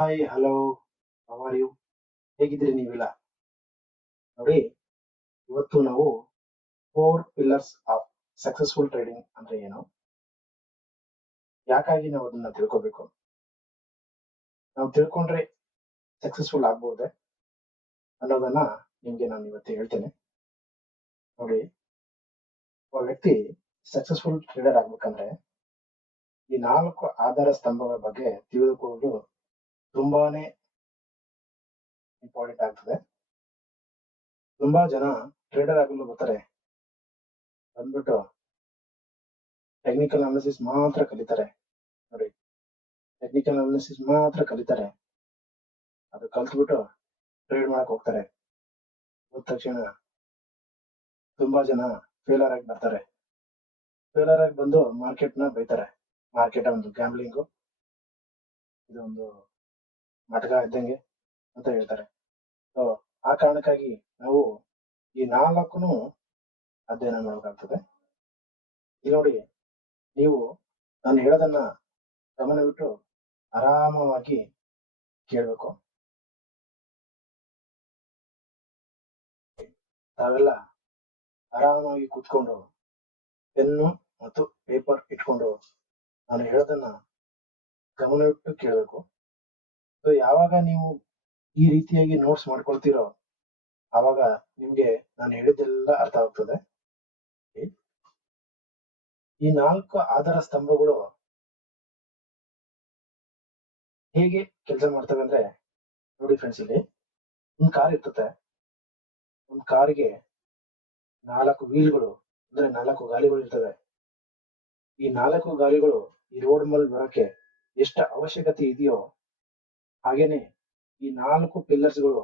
Hi hello how are you ಹೇಗಿದ್ದೀರಿ ನೀವೆಲ್ಲ ನೋಡಿ. ಇವತ್ತು ನಾವು four pillars of successful trading ಅಂದ್ರೆ ಏನು, ಯಾಕಾಗಿ ನಾವು ಅದನ್ನ ತಿಳ್ಕೋಬೇಕು, ನಾವು ತಿಳ್ಕೊಂಡ್ರೆ ಸಕ್ಸಸ್ಫುಲ್ ಆಗ್ಬಹುದೇ ಅನ್ನೋದನ್ನ ನಿಮ್ಗೆ ನಾನು ಇವತ್ತು ಹೇಳ್ತೇನೆ. ನೋಡಿ, ಒಬ್ಬ ವ್ಯಕ್ತಿ ಸಕ್ಸಸ್ಫುಲ್ ಟ್ರೇಡರ್ ಆಗ್ಬೇಕಂದ್ರೆ ಈ 4 ಆಧಾರ ಸ್ತಂಭಗಳ ಬಗ್ಗೆ ತಿಳಿದುಕೊಳ್ಳುವುದು ತುಂಬಾನೇ ಇಂಪಾರ್ಟೆಂಟ್ ಆಗ್ತದೆ. ತುಂಬಾ ಜನ ಟ್ರೇಡರ್ ಆಗಲು ಬರ್ತಾರೆ, ಬಂದ್ಬಿಟ್ಟು ಟೆಕ್ನಿಕಲ್ ಅನಾಲಿಸಿಸ್ ಮಾತ್ರ ಕಲಿತಾರೆ. ನೋಡಿ, ಟೆಕ್ನಿಕಲ್ ಅನಾಲಿಸಿಸ್ ಮಾತ್ರ ಕಲಿತಾರೆ, ಅದು ಕಲ್ತ್ಬಿಟ್ಟು ಟ್ರೇಡ್ ಮಾಡಕ್ ಹೋಗ್ತಾರೆ. ಹೋದ ತಕ್ಷಣ ತುಂಬಾ ಜನ ಫೇಲರ್ ಆಗಿ ಬರ್ತಾರೆ. ಫೇಲರ್ ಆಗಿ ಬಂದು ಮಾರ್ಕೆಟ್ ನ ಬೈತಾರೆ. ಮಾರ್ಕೆಟ್ ಒಂದು ಗ್ಯಾಮ್ಲಿಂಗು, ಇದು ಒಂದು ಮಟಕ ಇದ್ದಂಗೆ ಅಂತ ಹೇಳ್ತಾರೆ. ಸೊ ಆ ಕಾರಣಕ್ಕಾಗಿ ನಾವು ಈ 4 ಅಧ್ಯಯನ ಮಾಡಬೇಕಾಗ್ತದೆ. ಇಲ್ಲಿ ನೋಡಿ, ನೀವು ನಾನು ಹೇಳೋದನ್ನ ಗಮನವಿಟ್ಟು ಆರಾಮವಾಗಿ ಕೇಳಬೇಕು. ತಾವೆಲ್ಲ ಆರಾಮಾಗಿ ಕೂತ್ಕೊಂಡು ಪೆನ್ನು ಮತ್ತು ಪೇಪರ್ ಇಟ್ಕೊಂಡು ನಾನು ಹೇಳೋದನ್ನ ಗಮನವಿಟ್ಟು ಕೇಳಬೇಕು. ಸೊ ಯಾವಾಗ ನೀವು ಈ ರೀತಿಯಾಗಿ ನೋಟ್ಸ್ ಮಾಡ್ಕೊಳ್ತೀರೋ ಆವಾಗ ನಿಮ್ಗೆ ನಾನು ಹೇಳಿದ್ದೆಲ್ಲ ಅರ್ಥ ಆಗ್ತದೆ. ಈ 4 ಆಧಾರ ಸ್ತಂಭಗಳು ಹೇಗೆ ಕೆಲಸ ಮಾಡ್ತವೆ ಅಂದ್ರೆ, ನೋಡಿ ಫ್ರೆಂಡ್ಸ್, ಇಲ್ಲಿ ಒಂದು ಕಾರ್ ಇರ್ತದೆ. ಒಂದು ಕಾರಿಗೆ 4 ವೀಲ್ಗಳು ಅಂದ್ರೆ 4 ಗಾಲಿಗಳು ಇರ್ತವೆ. ಈ 4 ಗಾಲಿಗಳು ಈ ರೋಡ್ ಮೇಲೆ ಬರೋಕೆ ಎಷ್ಟು ಅವಶ್ಯಕತೆ ಇದೆಯೋ ಹಾಗೇನೆ ಈ 4 ಪಿಲ್ಲರ್ಸ್ಗಳು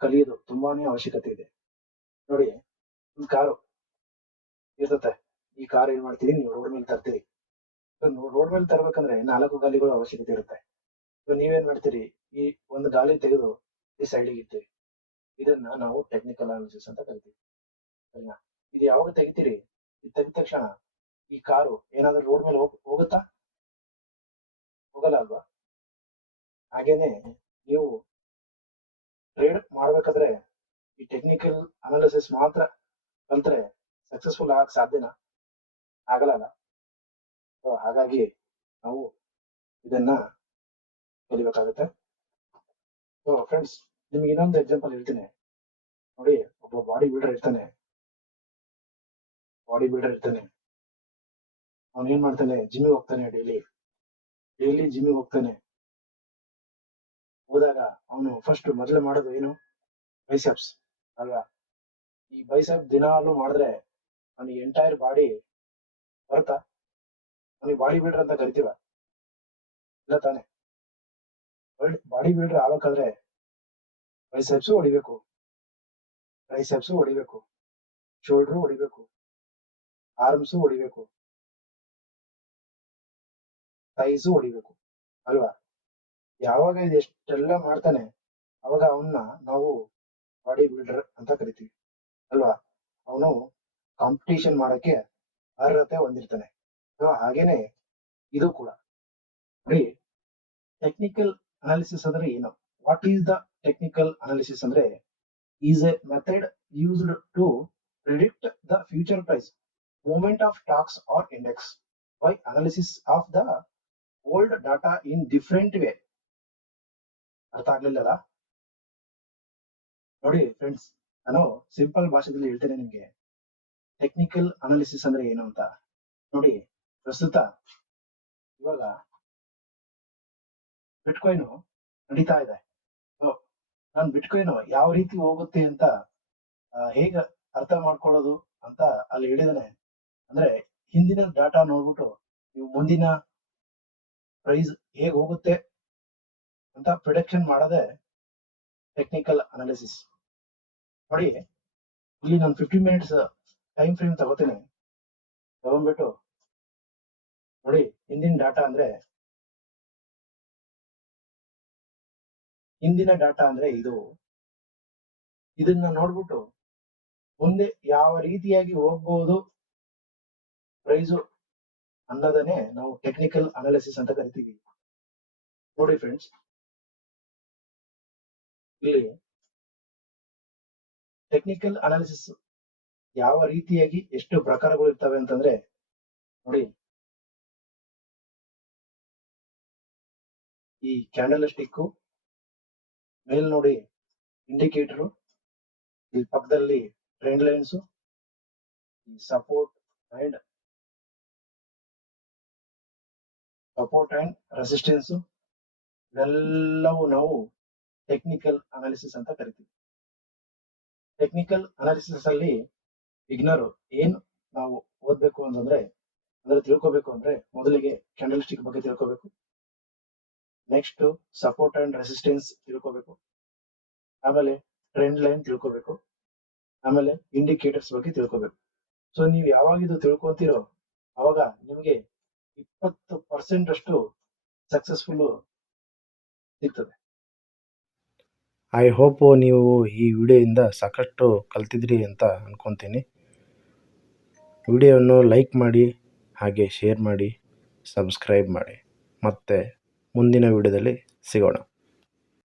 ಕಲಿಯೋದು ತುಂಬಾನೇ ಅವಶ್ಯಕತೆ ಇದೆ. ನೋಡಿ, ಒಂದು ಕಾರು ಇರ್ತತೆ. ಈ ಕಾರ್ ಏನ್ ಮಾಡ್ತೀರಿ, ನೀವು ರೋಡ್ ಮೇಲೆ ತರ್ತೀರಿ. ರೋಡ್ ಮೇಲೆ ತರ್ಬೇಕಂದ್ರೆ 4 ಗಾಲಿಗಳು ಅವಶ್ಯಕತೆ ಇರುತ್ತೆ. ನೀವೇನ್ ಮಾಡ್ತೀರಿ, ಈ ಒಂದು ಗಾಲಿ ತೆಗೆದು ಈ ಸೈಡಿಗೆ ಇರ್ತೀರಿ. ಇದನ್ನ ನಾವು ಟೆಕ್ನಿಕಲ್ ಅನಾಲಿಸಿಸ್ ಅಂತ ಕರಿತೀವಿ. ಸರಿನಾ? ಇದು ಯಾವಾಗ ತೆಗಿತೀರಿ, ಇದು ತೆಗೆದ ತಕ್ಷಣ ಈ ಕಾರು ಏನಾದ್ರೂ ರೋಡ್ ಮೇಲೆ ಹೋಗುತ್ತಾ? ಹೋಗಲ್ಲ ಅಲ್ವಾ? ಹಾಗೇನೆ ನೀವು ಟ್ರೇಡ್ ಮಾಡ್ಬೇಕಾದ್ರೆ ಈ ಟೆಕ್ನಿಕಲ್ ಅನಾಲಿಸಿಸ್ ಮಾತ್ರ ಕಲ್ತ್ರೆ ಸಕ್ಸಸ್ಫುಲ್ ಆಗಕ್ ಸಾಧ್ಯನಾ? ಆಗಲ್ಲ. ಸೊ ಹಾಗಾಗಿ ನಾವು ಇದನ್ನ ಕಲಿಬೇಕಾಗುತ್ತೆ. ಸೊ ಫ್ರೆಂಡ್ಸ್, ನಿಮ್ಗೆ ಇನ್ನೊಂದು ಎಕ್ಸಾಂಪಲ್ ಹೇಳ್ತೀನಿ. ನೋಡಿ, ಒಬ್ಬ ಬಾಡಿ ಬಿಲ್ಡರ್ ಇರ್ತಾನೆ. ಅವನು ಏನ್ ಮಾಡ್ತಾನೆ, ಜಿಮ್ಮಿಗೆ ಹೋಗ್ತಾನೆ. ಡೈಲಿ ಜಿಮ್ಮಿಗೆ ಹೋಗ್ತಾನೆ. ಹೋದಾಗ ಅವನು ಫಸ್ಟ್ ಮೊದಲು ಮಾಡೋದು ಏನು, ಬೈಸೆಪ್ಸ್ ಅಲ್ವಾ? ಈ ಬೈಸೆಪ್ ದಿನಾಲು ಮಾಡಿದ್ರೆ ಅವನಿಗೆ ಎಂಟೈರ್ ಬಾಡಿ ಬರುತ್ತಾ? ಅವನಿಗೆ ಬಾಡಿ ಬಿಲ್ಡರ್ ಅಂತ ಕರಿತೀವ? ಇಲ್ಲ ತಾನೆ. ಬಾಡಿ ಬಿಲ್ಡರ್ ಆಗ್ಬೇಕಾದ್ರೆ ಬೈಸೆಪ್ಸ್ ಹೊಡಿಬೇಕು, ಟ್ರೈಸೆಪ್ಸ್ ಹೊಡಿಬೇಕು, ಶೋಲ್ಡರ್ ಹೊಡಿಬೇಕು, ಆರ್ಮ್ಸ್ ಹೊಡಿಬೇಕು, ಥೈಸ್ ಹೊಡಿಬೇಕು ಅಲ್ವಾ? ಯಾವಾಗ ಇದೆಷ್ಟೆಲ್ಲ ಮಾಡ್ತಾನೆ ಅವಾಗ ಅವನ್ನ ನಾವು ಬಾಡಿ ಬಿಲ್ಡರ್ ಅಂತ ಕರಿತೀವಿ ಅಲ್ವಾ? ಅವನು ಕಾಂಪಿಟೇಷನ್ ಮಾಡಕ್ಕೆ ಅರ್ಹತೆ ಹೊಂದಿರ್ತಾನೆ. ಹಾಗೇನೆ ಇದು ಕೂಡ. ನೋಡಿ, ಟೆಕ್ನಿಕಲ್ ಅನಾಲಿಸಿಸ್ ಅಂದ್ರೆ ಏನು? What is the technical analysis ಅಂದ್ರೆ is a method used to predict the future price movement of stocks or index by analysis of the old data in different way. ಅರ್ಥ ಆಗ್ಲಿಲ್ಲ? ನೋಡಿ ಫ್ರೆಂಡ್ಸ್, ನಾನು simple ಭಾಷೆದಲ್ಲಿ ಹೇಳ್ತೇನೆ ನಿಮ್ಗೆ technical analysis ಅಂದ್ರೆ ಏನು ಅಂತ. ನೋಡಿ, ಪ್ರಸ್ತುತ ಇವಾಗ ಬಿಟ್ಕಾಯಿನ್ ನಡೀತಾ ಇದೆ. ನಾನು ಬಿಟ್ಕಾಯಿನ್ ಯಾವ ರೀತಿ ಹೋಗುತ್ತೆ ಅಂತ ಹೇಗೆ ಅರ್ಥ ಮಾಡ್ಕೊಳ್ಳೋದು ಅಂತ ಅಲ್ಲಿ ಹೇಳಿದಾನೆ. ಅಂದ್ರೆ ಹಿಂದಿನ ಡಾಟಾ ನೋಡ್ಬಿಟ್ಟು ನೀವು ಮುಂದಿನ ಪ್ರೈಸ್ ಹೇಗೆ ಹೋಗುತ್ತೆ ಅಂತ ಪ್ರಿಡಿಕ್ಷನ್ ಮಾಡೋದೇ ಟೆಕ್ನಿಕಲ್ ಅನಾಲಿಸಿಸ್. ನೋಡಿ, ಇಲ್ಲಿ ನಾನು 15 ಮಿನಿಟ್ಸ್ ಟೈಮ್ ಫ್ರೇಮ್ ತಗೋತೇನೆ. ತಗೊಂಡ್ಬಿಟ್ಟು ನೋಡಿ, ಹಿಂದಿನ ಡಾಟಾ ಅಂದ್ರೆ ಇದನ್ನ ನೋಡ್ಬಿಟ್ಟು ಮುಂದೆ ಯಾವ ರೀತಿಯಾಗಿ ಹೋಗ್ಬಹುದು ಪ್ರೈಸು ಅನ್ನೋದನ್ನೇ ನಾವು ಟೆಕ್ನಿಕಲ್ ಅನಾಲಿಸಿಸ್ ಅಂತ ಕರಿತೀವಿ. ನೋಡಿ ಫ್ರೆಂಡ್ಸ್, ಇಲ್ಲಿ ಟೆಕ್ನಿಕಲ್ ಅನಾಲಿಸಿಸ್ ಯಾವ ರೀತಿಯಾಗಿ ಎಷ್ಟು ಪ್ರಕಾರಗಳು ಇರ್ತವೆ ಅಂತಂದ್ರೆ ನೋಡಿ, ಈ ಕ್ಯಾಂಡಲ್ ಸ್ಟಿಕ್ ಮೇಲ್ ನೋಡಿ ಇಂಡಿಕೇಟರ್, ಈ ಪಕ್ಕದಲ್ಲಿ trend lines, support and resistance, ಇವೆಲ್ಲವೂ ನಾವು ಟೆಕ್ನಿಕಲ್ ಅನಾಲಿಸಿಸ್ ಅಂತ ಕರಿತೀವಿ. ಟೆಕ್ನಿಕಲ್ ಅನಾಲಿಸಿಸ್ ಅಲ್ಲಿ ಬಿಗ್ನರ್ ಏನ್ ನಾವು ಓದ್ಬೇಕು ಅಂತಂದ್ರೆ ತಿಳ್ಕೋಬೇಕು ಅಂದ್ರೆ ಮೊದಲಿಗೆ ಕ್ಯಾಂಡಲ್ ಸ್ಟಿಕ್ ಬಗ್ಗೆ ತಿಳ್ಕೋಬೇಕು, ನೆಕ್ಸ್ಟ್ ಸಪೋರ್ಟ್ ಅಂಡ್ ರೆಸಿಸ್ಟೆನ್ಸ್ ತಿಳ್ಕೋಬೇಕು, ಆಮೇಲೆ ಟ್ರೆಂಡ್ ಲೈನ್ ತಿಳ್ಕೋಬೇಕು, ಆಮೇಲೆ ಇಂಡಿಕೇಟರ್ಸ್ ಬಗ್ಗೆ ತಿಳ್ಕೋಬೇಕು. ಸೊ ನೀವು ಯಾವಾಗ ಇದು ತಿಳ್ಕೊಂತೀರೋ ಅವಾಗ ನಿಮಗೆ 20% ಅಷ್ಟು ಸಕ್ಸಸ್ಫುಲ್ ಸಿಗ್ತದೆ. ಐ ಹೋಪ್ ನೀವು ಈ ವಿಡಿಯೋಯಿಂದ ಸಾಕಷ್ಟು ಕಲ್ತಿದ್ರಿ ಅಂತ ಅನ್ಕೊತೀನಿ. ವಿಡಿಯೋವನ್ನು ಲೈಕ್ ಮಾಡಿ, ಹಾಗೆ ಶೇರ್ ಮಾಡಿ, ಸಬ್ಸ್ಕ್ರೈಬ್ ಮಾಡಿ. ಮತ್ತೆ ಮುಂದಿನ ವಿಡಿಯೋದಲ್ಲಿ ಸಿಗೋಣ.